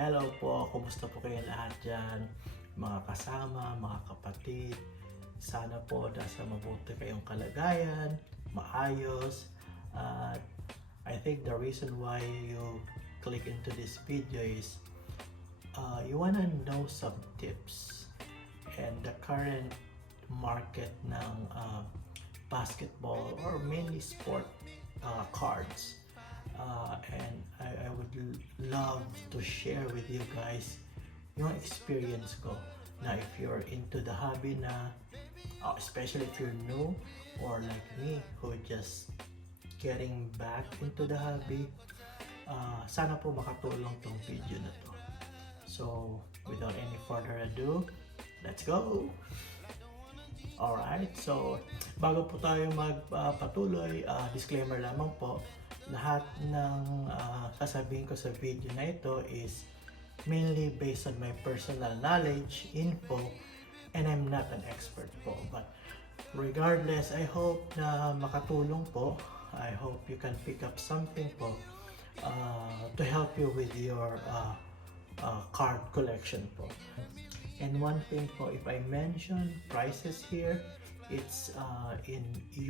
Hello po, kumusta po kayo lahat dyan? Mga kasama, mga kapatid. Sana po nasa mabuti kayong kalagayan, maayos. At I think the reason why you click into this video is you wanna know some tips and the current market ng basketball or mainly sport cards. And I would love to share with you guys yung experience ko na if you're into the hobby na especially if you're new or like me who just getting back into the hobby, sana po makatulong tong video na to. So without any further ado, let's go! Alright, so bago po tayo magpatuloy, disclaimer lamang po, lahat ng sasabihin ko sa video na ito is mainly based on my personal knowledge, info, and I'm not an expert po. But regardless, I hope na makatulong po. I hope you can pick up something po to help you with your card collection po. And one thing po, if I mention prices here, it's in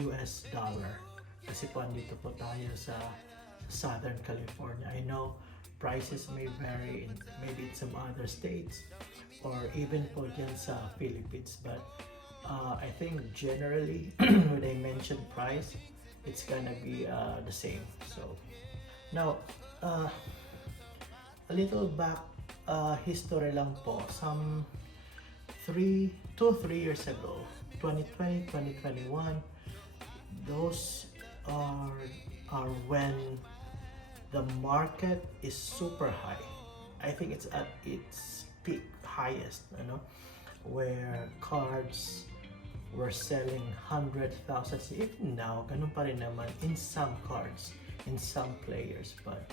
US dollar. Kasi po andito po tayo sa Southern California. I know prices may vary in maybe in some other states or even po dyan sa Philippines, but I think generally when I mention price, it's gonna be the same. So now a little back history lang po. Some 2-3 years ago, 2020, 2021, those are when the market is super high. I think it's at its peak, highest, where cards were selling hundred thousands. Even now, ganun pa rin naman in some cards, in some players. But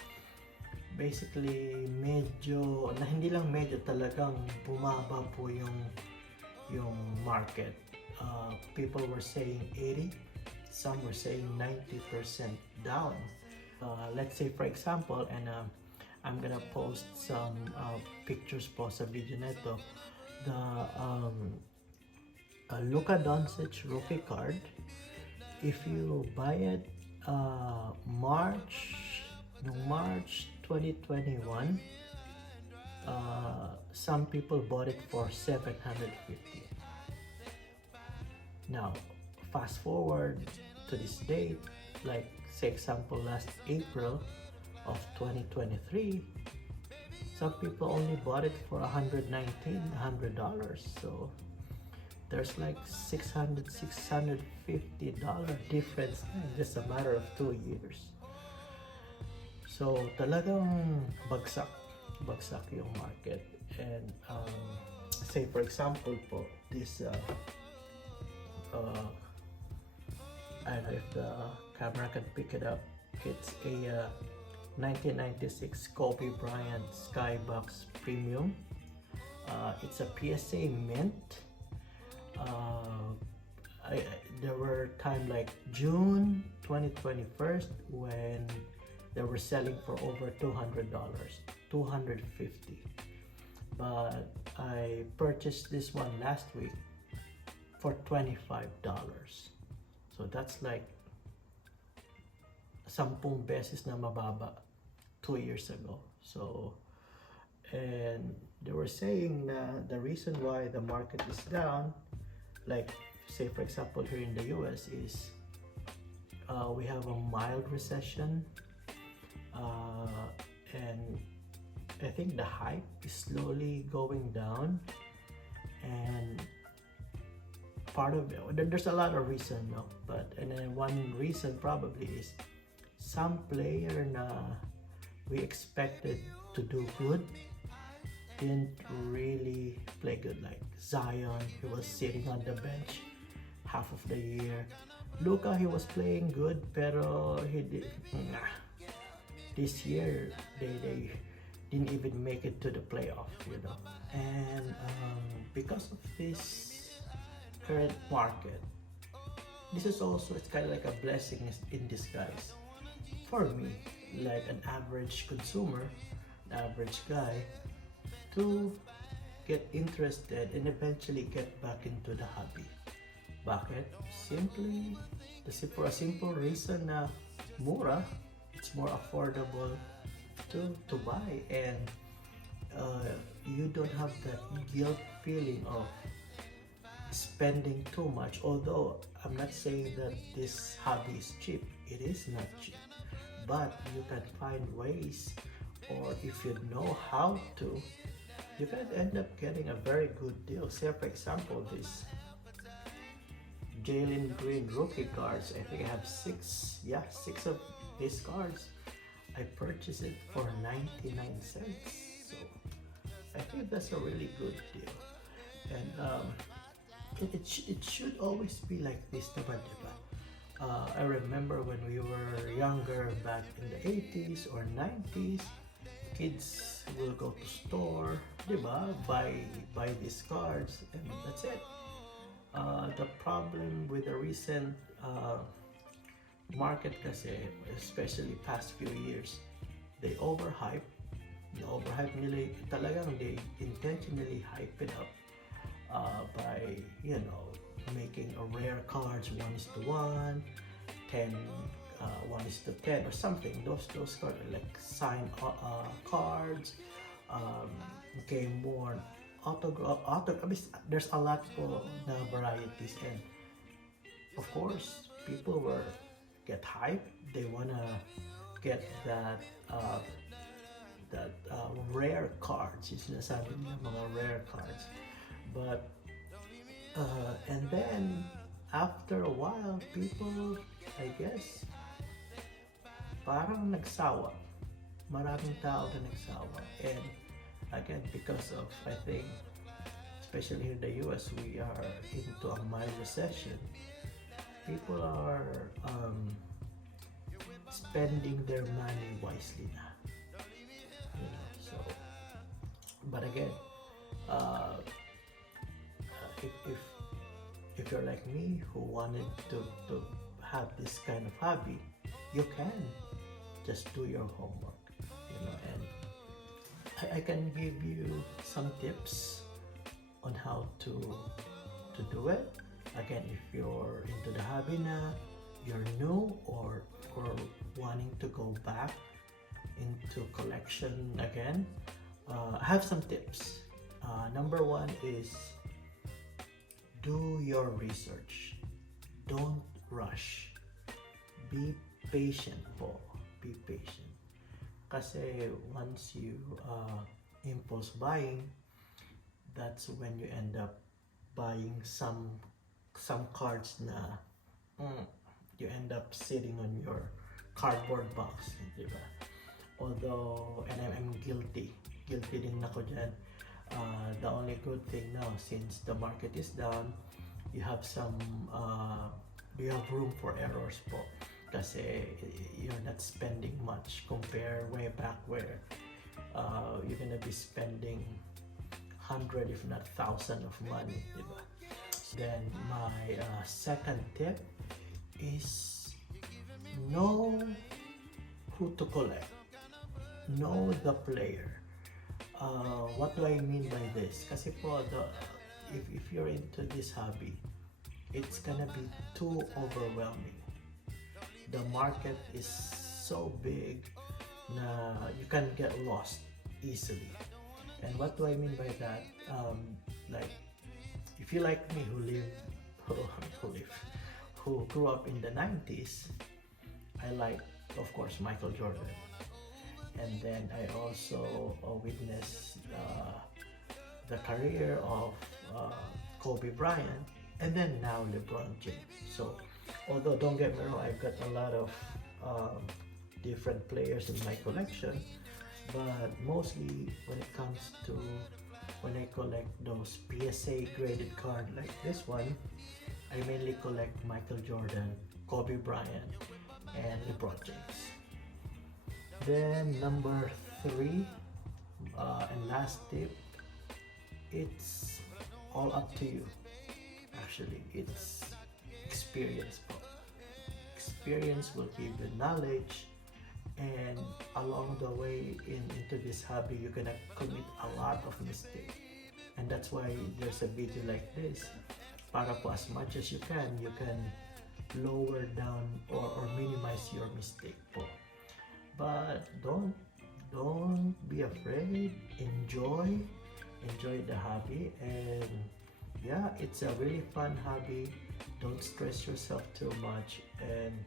basically, medyo, na hindi lang medyo, talagang bumaba po yung market. People were saying 80, some were saying 90% down. Let's say for example, and I'm gonna post some pictures po sa video na ito, the Luka Doncic rookie card. If you buy it March 2021, some people bought it for $750. Now fast forward to this date, like say example last April of 2023, some people only bought it for $100. So there's like $650 difference in just a matter of 2 years. So talagang bagsak yung market. And say for example po, this I don't know if the camera can pick it up. It's a 1996 Kobe Bryant Skybox Premium. It's a PSA mint. There were time like June 2021 when they were selling for over $200, $250. But I purchased this one last week for $25. So that's like 10 beses na mababa 2 years ago. So, and they were saying na the reason why the market is down, like say for example here in the US, is we have a mild recession, and I think the hype is slowly going down, and part of it, there's a lot of reason, and then one reason probably is some player na we expected to do good didn't really play good. Like Zion, he was sitting on the bench half of the year. Luka, he was playing good, pero he did this year they didn't even make it to the playoff, and because of this current market, this is also, it's kind of like a blessing in disguise for me, like an average consumer, an average guy. to get interested and eventually get back into the hobby. Bakit? For a simple reason na mura, it's more affordable to buy, and you don't have that guilt feeling of spending too much. Although I'm not saying that this hobby is cheap, it is not cheap, but you can find ways, or if you know how to, you can end up getting a very good deal. Say for example, this Jalen Green rookie cards, I think I have six of these cards. I purchased it for 99 cents, so I think that's a really good deal. And it should always be like this, diba? I remember when we were younger back in the 80s or 90s, kids will go to store, diba? Buy these cards, and that's it. The problem with the recent market kasi, especially past few years, they overhype. Nila, talagang they intentionally hype it up by, making a rare cards 1:1, 10, 1:10 or something. Those cards are like signed cards, game worn autograph. There's a lot po na varieties, and of course people get hyped. They wanna get that rare cards. Yung sinasabi nila, mga rare cards. But and then after a while, people, I guess, parang nagsawa. Maraming tao na nagsawa. And again, because of, I think, especially here in the US, we are into a mild recession. People are spending their money wisely na. So, but again, if you're like me who wanted to have this kind of hobby, you can just do your homework, and I can give you some tips on how to do it. Again, if you're into the hobby na, you're new, or wanting to go back into collection again, I have some tips. Number one is do your research. Don't rush. Be patient po. Be patient. Kasi once you impulse buying, that's when you end up buying some cards na you end up sitting on your cardboard box, diba? Although, and I'm guilty din ako dyan. The only good thing now, since the market is down, you have room for errors po, kasi you're not spending much compare way back where you're gonna be spending 100 if not 1,000 of money, diba? Then my second tip is know who to collect, know the player. What do I mean by this? Kasi po, if you're into this hobby, it's gonna be too overwhelming. The market is so big na you can get lost easily. And what do I mean by that? Like, if you like me, who grew up in the 90s, I like, of course, Michael Jordan. And then I also witnessed the career of Kobe Bryant, and then now LeBron James. So, although don't get me wrong, I've got a lot of different players in my collection, but mostly when it comes to when I collect those PSA graded cards like this one, I mainly collect Michael Jordan, Kobe Bryant, and LeBron James. Then number 3 and last tip, it's all up to you. Actually, it's experience. Experience will give you knowledge, And along the way into this hobby, you're gonna commit a lot of mistakes. And that's why there's a video like this. Para po as much as you can lower down or minimize your mistake po. But don't be afraid. Enjoy the hobby, and yeah, it's a really fun hobby. Don't stress yourself too much, and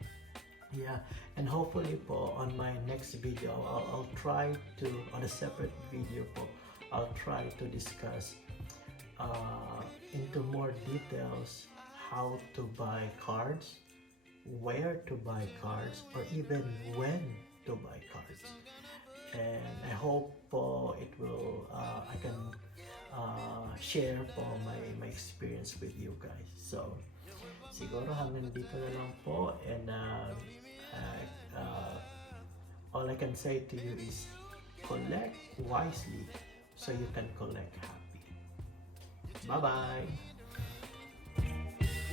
yeah, and hopefully po on my next video, I'll try to, on a separate video po, I'll try to discuss into more details how to buy cards, where to buy cards, or even when to buy cards. And I hope po it will, I can share po my experience with you guys. So, siguro hanggang dito na lang po, and all I can say to you is collect wisely so you can collect happy. Bye-bye!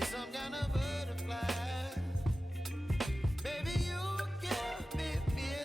Some kind of butterfly.